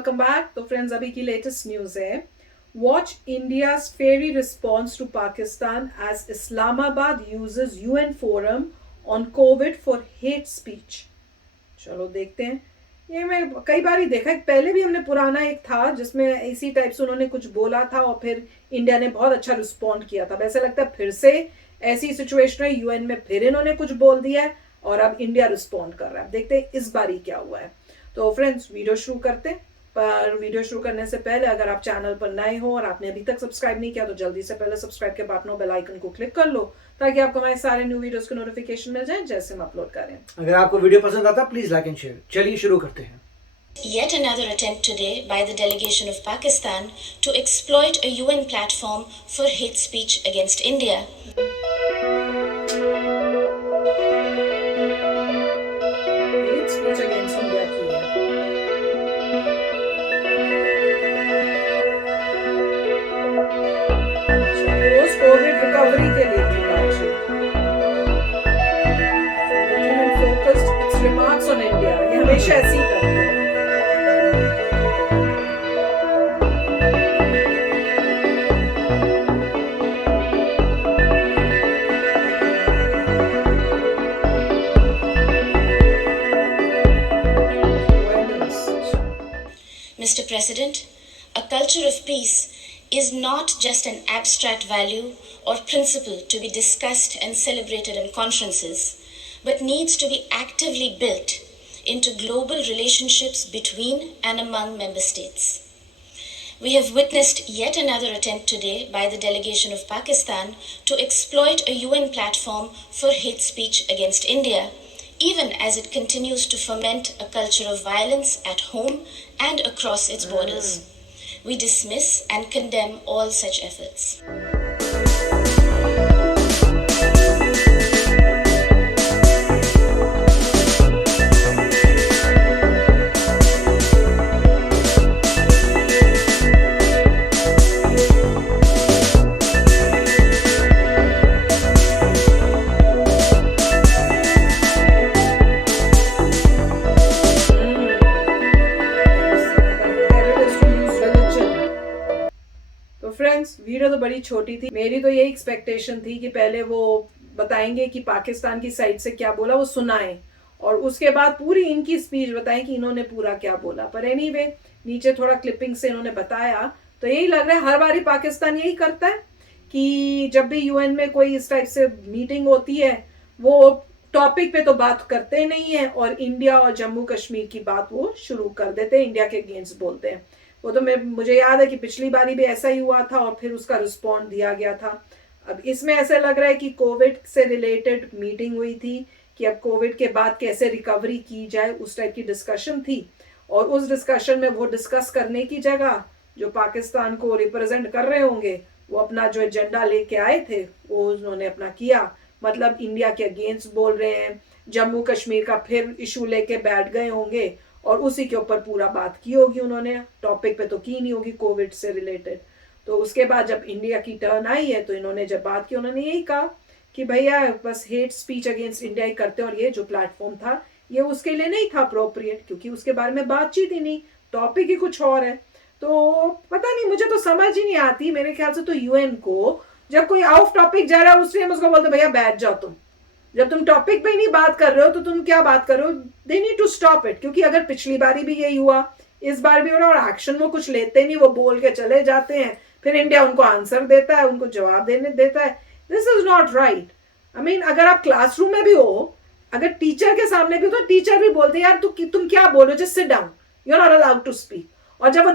Welcome back. तो friends, अभी की लेटेस्ट न्यूज है, watch India's fiery response to Pakistan as Islamabad uses UN forum on COVID for hate speech. चलो देखते हैं। ये मैं कई बार ही देखा है, पहले भी हमने पुराना एक था जिसमें इसी टाइप से उन्होंने कुछ बोला था और फिर इंडिया ने बहुत अच्छा रिस्पॉन्ड किया था। वैसे लगता है फिर से ऐसी सिचुएशन है, यूएन में फिर इन्होंने कुछ बोल दिया है और अब इंडिया रिस्पॉन्ड कर रहा है। देखते हैं इस बार ही क्या हुआ है। तो फ्रेंड्स, वीडियो शुरू करते हैं। पर वीडियो शुरू करने से पहले अगर आप चैनल पर नए हो और आपने अभी तक सब्सक्राइब नहीं किया तो जल्दी से पहले सब्सक्राइब के बटन बेल आइकन को क्लिक कर लो ताकि आपको हमारे सारे न्यू वीडियोस के नोटिफिकेशन मिल जाए जैसे हम अपलोड करें। अगर आपको वीडियो पसंद आता प्लीज लाइक एंड शेयर। चलिए शुरू करते हैं। Yet another attempt today by the delegation of Pakistan to exploit a UN platform for hate speech against India. Hate speech against India की है। पोस्ट कोविड रिकवरी के लिए थी बातचीत। Focused it's remarks on India. ये हमेशा ऐसे ही करते हैं। Mr. President, a culture of peace is not just an abstract value or principle to be discussed and celebrated in conferences, but needs to be actively built into global relationships between and among member states. We have witnessed yet another attempt today by the delegation of Pakistan to exploit a UN platform for hate speech against India, even as it continues to foment a culture of violence at home and across its borders. We dismiss and condemn all such efforts. Friends, video तो बड़ी छोटी थी। मेरी तो यही expectation थी कि पहले वो बताएंगे कि पाकिस्तान की साइड से क्या बोला, वो सुनाएं और उसके बाद पूरी इनकी स्पीच बताएं कि इन्होंने पूरा क्या बोला। पर एनीवे, नीचे थोड़ा क्लिपिंग से इन्होंने बताया तो यही लग रहा है हर बारी पाकिस्तान यही करता है कि जब भी यूएन में कोई इस टाइप से मीटिंग होती है वो टॉपिक पे तो बात करते नहीं है और इंडिया और जम्मू कश्मीर की बात वो शुरू कर देते हैं, इंडिया के अगेंस्ट बोलते हैं। वो तो मुझे याद है कि पिछली बारी भी ऐसा ही हुआ था और फिर उसका रिस्पॉन्ड दिया गया था। अब इसमें ऐसा लग रहा है कि कोविड से रिलेटेड मीटिंग हुई थी कि अब कोविड के बाद कैसे रिकवरी की जाए, उस टाइप की डिस्कशन थी। और उस डिस्कशन में वो डिस्कस करने की जगह जो पाकिस्तान को रिप्रेजेंट कर रहे होंगे वो अपना जो एजेंडा लेके आए थे वो उन्होंने अपना किया। मतलब इंडिया के अगेंस्ट बोल रहे हैं, जम्मू कश्मीर का फिर इशू लेके बैठ गए होंगे और उसी के ऊपर पूरा बात की होगी उन्होंने। टॉपिक पे तो की नहीं होगी कोविड से रिलेटेड। तो उसके बाद जब इंडिया की टर्न आई है तो इन्होंने जब बात की उन्होंने यही कहा कि भैया बस हेट स्पीच अगेंस्ट इंडिया ही करते हैं और ये जो प्लेटफॉर्म था ये उसके लिए नहीं था अप्रोप्रिएट, क्योंकि उसके बारे में बातचीत ही नहीं, टॉपिक ही कुछ और है। तो पता नहीं, मुझे तो समझ ही नहीं आती। मेरे ख्याल से तो यूएन को जब कोई आउट टॉपिक जा रहा है उस टाइम उसको बोलते भैया बैठ जाओ तुम। जब तुम टॉपिक पे ही नहीं बात कर रहे हो तो तुम क्या बात कर रहे हो? They need to stop it. क्योंकि अगर पिछली बारी भी यही हुआ, इस बार भी हो रहा और एक्शन वो कुछ लेते नहीं, वो बोल के चले जाते हैं, फिर इंडिया उनको आंसर देता है, उनको जवाब देने देता है। This is not right. I mean, अगर आप क्लासरूम में भी हो, अगर टीचर के सामने भी हो तो टीचर भी बोलते हैं यार तुम क्या बोलो, just sit down, you are not allowed to speak. और जब वो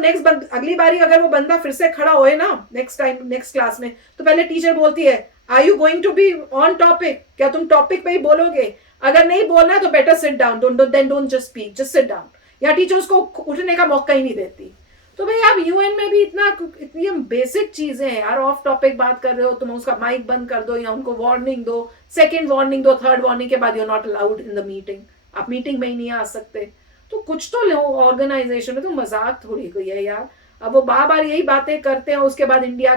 अगली बारी अगर वो बंदा फिर से खड़ा होए ना नेक्स्ट टाइम नेक्स्ट क्लास में, तो पहले टीचर बोलती है are you going to be on topic, क्या तुम टॉपिक पे ही बोलोगे? अगर नहीं बोलना है तो better sit down, don't just speak, just sit down. या टीचर उसको उठने का मौका ही नहीं देती। तो भाई आप यूएन में भी इतनी बेसिक चीजें हैं यार, ऑफ टॉपिक बात कर रहे हो तुम उसका माइक बंद कर दो या उनको वार्निंग दो, सेकेंड वार्निंग दो, थर्ड वार्निंग के बाद you are not allowed in the meeting. आप मीटिंग में ही नहीं आ सकते। तो कुछ तो ऑर्गेनाइजेशन में तो मजाक थोड़ी कोई है यार। अब वो बार बार यही बातें करते हैं। उसके बाद इंडिया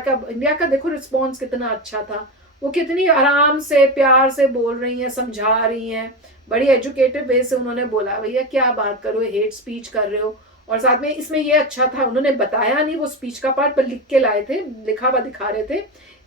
का देखो रिस्पॉन्स कितना अच्छा था। वो कितनी आराम से प्यार से बोल रही हैं, समझा रही हैं, बड़ी एजुकेटेड वे से उन्होंने बोला भैया क्या बात करो, हेट स्पीच कर रहे हो। और साथ में इसमें ये अच्छा था, उन्होंने बताया नहीं वो स्पीच का पार्ट, पर लिख के लाए थे, लिखा हुआ दिखा रहे थे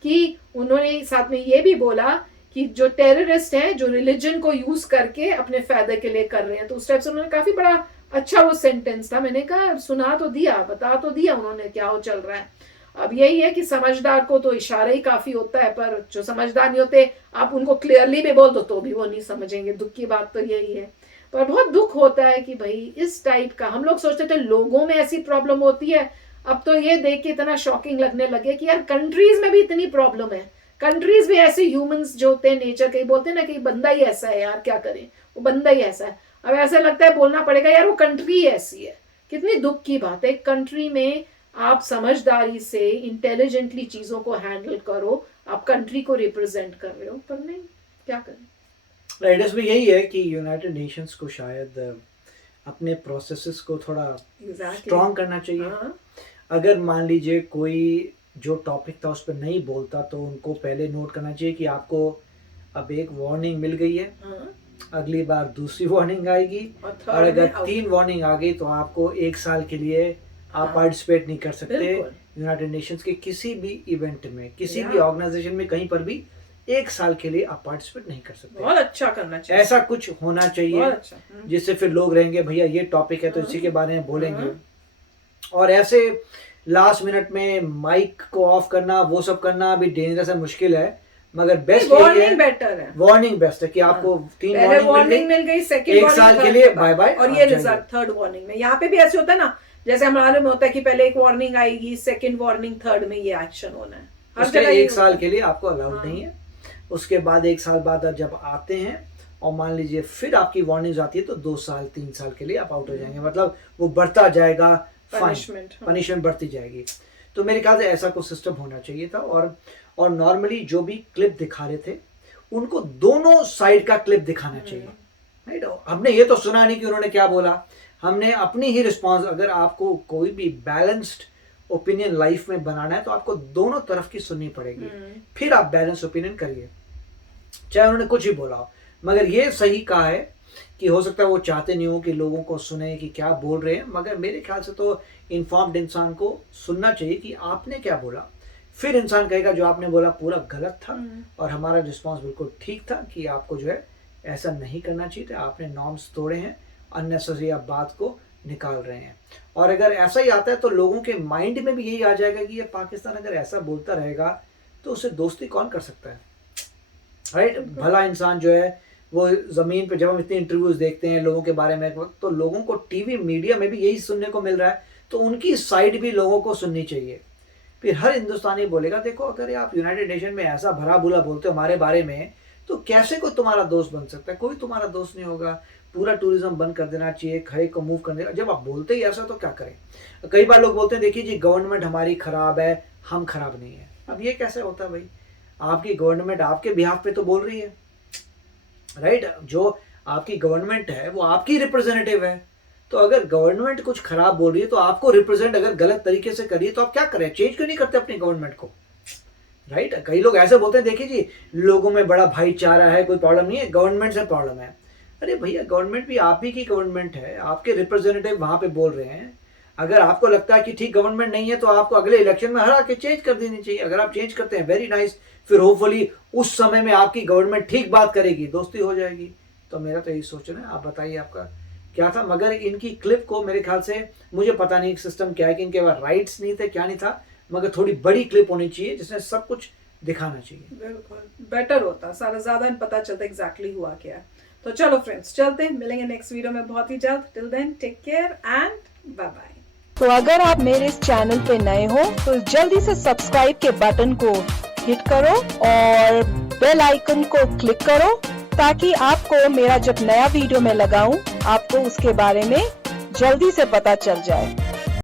कि उन्होंने साथ में ये भी बोला कि जो टेररिस्ट हैं जो रिलीजन को यूज करके अपने फायदे के लिए कर रहे हैं, तो उस टाइप से उन्होंने काफी बड़ा अच्छा वो सेंटेंस था। मैंने कहा सुना तो दिया, बता तो दिया उन्होंने क्या हो चल रहा है। अब यही है कि समझदार को तो इशारा ही काफी होता है, पर जो समझदार नहीं होते आप उनको क्लियरली भी बोल दो तो भी वो नहीं समझेंगे। दुख की बात तो यही है। पर बहुत दुख होता है कि भाई इस टाइप का, हम लोग सोचते थे लोगों में ऐसी प्रॉब्लम होती है, अब तो ये देख के इतना शॉकिंग लगने लगे कि यार कंट्रीज में भी इतनी प्रॉब्लम है। कंट्रीज भी ऐसे ह्यूमंस जो होते हैं नेचर के, बोलते हैं ना कि बंदा ही ऐसा है यार, क्या करें, वो बंदा ही ऐसा है। अब ऐसा लगता है बोलना पड़ेगा यार वो कंट्री ऐसी है। कितनी दुख की बात है, कंट्री में आप समझदारी से इंटेलिजेंटली चीजों को हैंडल करो, आप कंट्री को रिप्रेजेंट कर रहे हो, पर नहीं, क्या करें। राइट, इसमें यही है कि यूनाइटेड नेशंस को शायद अपने प्रोसेसेस को थोड़ा स्ट्रॉन्ग करना चाहिए। अगर मान लीजिए कोई जो टॉपिक था उस पर नहीं बोलता तो उनको पहले नोट करना चाहिए कि आपको अब एक वार्निंग मिल गई है, अगली बार दूसरी वार्निंग आएगी, और अगर 3 वार्निंग आ गई तो आपको 1 साल के लिए आप पार्टिसिपेट नहीं कर सकते यूनाइटेड नेशंस के किसी भी इवेंट में, किसी भी ऑर्गेनाइजेशन में, कहीं पर भी 1 साल के लिए आप पार्टिसिपेट नहीं कर सकते। बहुत अच्छा करना चाहिए, ऐसा कुछ होना चाहिए अच्छा। जिससे फिर लोग रहेंगे भैया ये टॉपिक है तो इसी के बारे में बोलेंगे। और ऐसे लास्ट मिनट में माइक को ऑफ करना, वो सब करना भी डेंजरस है, मुश्किल है, मगर बेस्ट वार्निंग बेटर है। वार्निंग बेस्ट है कि आपको 3 वार्निंग मिल गई, सेकंड 1 साल के लिए बाय बाय, और ये रिजल्ट 3rd वार्निंग में। यहाँ पे भी ऐसे होता है ना, जैसे हमारे में होता है कि पहले एक वार्निंग आएगी, सेकंड वार्निंग, 3rd में ये एक्शन होना है। हर जगह 1 साल के लिए आपको अलाउड नहीं है। उसके बाद 1 साल बाद जब आते हैं और मान लीजिए फिर आपकी वार्निंग आती है तो 2 साल 3 साल के लिए आप आउट हो जाएंगे। मतलब वो बढ़ता जाएगा, पनिशमेंट बढ़ती जाएगी। तो मेरे ख्याल से ऐसा कुछ सिस्टम होना चाहिए था। और नॉर्मली जो भी क्लिप दिखा रहे थे उनको दोनों साइड का क्लिप दिखाना चाहिए। राइट, हमने ये तो सुना नहीं कि उन्होंने क्या बोला, हमने अपनी ही रिस्पॉन्स, अगर आपको कोई भी बैलेंस्ड ओपिनियन लाइफ में बनाना है तो आपको दोनों तरफ की सुननी पड़ेगी, फिर आप बैलेंस ओपिनियन करिए, चाहे उन्होंने कुछ ही बोला हो। मगर ये सही कहा है कि हो सकता है वो चाहते नहीं हो कि लोगों को सुने कि क्या बोल रहे हैं, मगर मेरे ख्याल से तो इन्फॉर्म्ड इंसान को सुनना चाहिए कि आपने क्या बोला। फिर इंसान कहेगा जो आपने बोला पूरा गलत था और हमारा रिस्पॉन्स बिल्कुल ठीक था कि आपको जो है ऐसा नहीं करना चाहिए था, आपने नॉर्म्स तोड़े हैं, अननेसेसरी आप बात को निकाल रहे हैं। और अगर ऐसा ही आता है तो लोगों के माइंड में भी यही आ जाएगा कि ये पाकिस्तान अगर ऐसा बोलता रहेगा तो उससे दोस्ती कौन कर सकता है। राइट, भला इंसान जो है वो ज़मीन पे, जब हम इतने इंटरव्यूज देखते हैं लोगों के बारे में तो लोगों को टीवी मीडिया में भी यही सुनने को मिल रहा है, तो उनकी साइड भी लोगों को सुननी चाहिए। फिर हर हिंदुस्तानी बोलेगा देखो अगर आप यूनाइटेड नेशन में ऐसा भला बुरा बोलते हो हमारे बारे में तो कैसे कोई तुम्हारा दोस्त बन सकता है, कोई तुम्हारा दोस्त नहीं होगा। पूरा टूरिज्म बंद कर देना चाहिए, खड़े को मूव कर देना। जब आप बोलते ही ऐसा तो क्या करें। कई बार लोग बोलते हैं देखिए जी गवर्नमेंट हमारी खराब है, हम खराब नहीं है। अब ये कैसे होता है भाई, आपकी गवर्नमेंट आपके बिहाफ पे तो बोल रही है। राइट, जो आपकी गवर्नमेंट है वो आपकी रिप्रेजेंटेटिव है, तो अगर गवर्नमेंट कुछ खराब बोल रही है तो आपको रिप्रेजेंट अगर गलत तरीके से करिए तो आप क्या करें, चेंज क्यों नहीं करते अपनी गवर्नमेंट को। राइट, कई लोग ऐसे बोलते हैं देखिए जी लोगों में बड़ा भाईचारा है, कोई प्रॉब्लम नहीं है, गवर्नमेंट से प्रॉब्लम है। अरे भैया गवर्नमेंट भी आप ही की गवर्नमेंट है, आपके रिप्रेजेंटेटिव वहां पे बोल रहे हैं। अगर आपको लगता है कि ठीक गवर्नमेंट नहीं है तो आपको अगले इलेक्शन में हरा के चेंज कर देनी चाहिए। अगर आप चेंज करते हैं वेरी नाइस, फिर होपफुली उस समय में आपकी गवर्नमेंट ठीक बात करेगी, दोस्ती हो जाएगी। तो मेरा तो यही सोचना है, आप बताइए आपका क्या था। मगर इनकी क्लिप को मेरे ख्याल से, मुझे पता नहीं सिस्टम क्या है कि इनके पास राइट्स नहीं थे क्या नहीं था, मगर थोड़ी बड़ी क्लिप होनी चाहिए जिसमें सब कुछ दिखाना चाहिए। बिल्कुल बेटर होता, सारा ज्यादा पता चलता एग्जैक्टली हुआ क्या है। तो चलो फ्रेंड्स चलते हैं, मिलेंगे नेक्स्ट वीडियो में बहुत ही जल्द। Till then take care and bye bye. तो अगर आप मेरे इस चैनल पे नए हो तो जल्दी से सब्सक्राइब के बटन को हिट करो और बेल आइकन को क्लिक करो ताकि आपको मेरा जब नया वीडियो मैं लगाऊं आपको उसके बारे में जल्दी से पता चल जाए।